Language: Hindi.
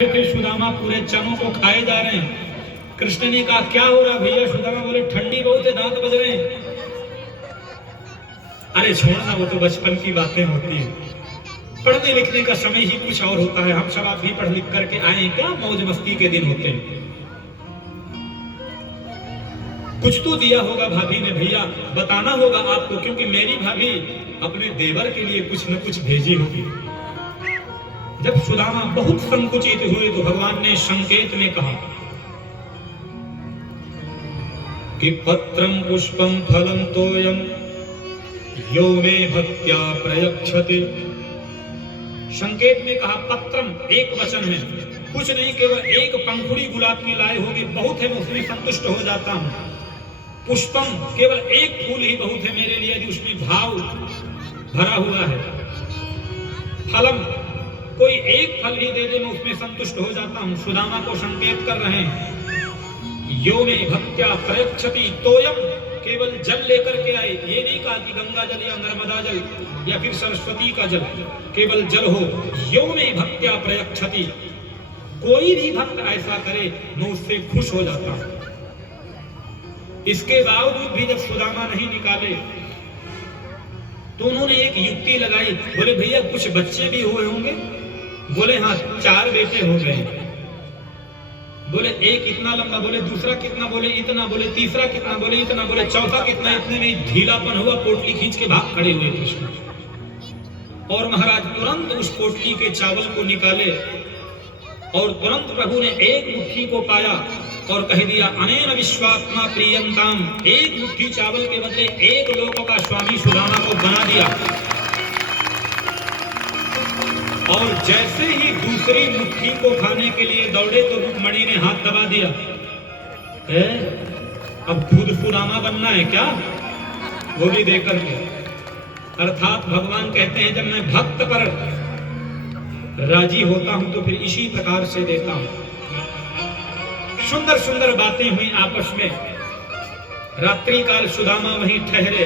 थे सुदामा पूरे चनों को खाए जा रहे हैं। कृष्ण ने कहा क्या हो रहा भैया? सुदामा बोले ठंडी बहुत है, दांत बज रहे हैं। अरे छोड़ना, वो तो बचपन की बातें होती हैं। पढ़ने लिखने का समय ही कुछ और होता है। हम सब आप भी पढ़ लिख करके आए हैं, क्या मौज मस्ती के दिन होते हैं। कुछ तो दिया होगा भाभी ने, भैया बताना होगा आपको, क्योंकि मेरी भाभी अपने देवर के लिए कुछ न कुछ भेजी होगी। जब सुदामा बहुत संकुचित हुए तो भगवान ने संकेत में कहा कि पत्रम पुष्पम फलम तोयम यो मे भक्त्या प्रयच्छते। संकेत में कहा पत्रम, एक वचन है, कुछ नहीं, केवल एक पंखुड़ी गुलाब की लाए होगी, बहुत है, मैं उसमें संतुष्ट हो जाता हूं। पुष्पम, केवल एक फूल ही बहुत है मेरे लिए, यदि उसमें भाव भरा हुआ है। फलम, कोई एक फल ही दे दे, मैं उसमें संतुष्ट हो जाता हूं। सुदामा को संकेत कर रहे हैं, यो मे भक्त्या प्रयच्छति तोयम, केवल जल लेकर के आए। ये नहीं कहा कि गंगा जल या नर्मदा जल या फिर सरस्वती का जल, केवल जल हो। यो मे भक्त्या प्रयच्छति, कोई भी भक्त ऐसा करे मैं उससे खुश हो जाता हूं। इसके बावजूद भी जब सुदामा नहीं निकाले तो उन्होंने एक युक्ति लगाई। बोले भैया कुछ बच्चे भी हुए होंगे? बोले हाँ, 4 बेटे हो गए। बोले एक इतना लंबा, बोले दूसरा कितना, बोले इतना, बोले तीसरा कितना, बोले इतना, बोले चौथा कितना। इतने में ढीलापन हुआ, पोटली खींच के भाग खड़े हुए कृष्ण। और महाराज तुरंत उस पोटली के चावल को निकाले और तुरंत प्रभु ने एक मुट्ठी को पाया और कह दिया अनेन विश्वात्मा प्रियंताम। एक मुट्ठी चावल के बदले एक लोगों का स्वामी सुदामा को बना दिया। और जैसे ही दूसरी मुट्ठी को खाने के लिए दौड़े तो रुक्मणी ने हाथ दबा दिया। अब खुद सुदामा बनना है क्या? वो भी देकर के। अर्थात भगवान कहते हैं जब मैं भक्त पर राजी होता हूं तो फिर इसी प्रकार से देता हूं। सुंदर सुंदर बातें हुई आपस में। रात्रि काल सुदामा वहीं ठहरे।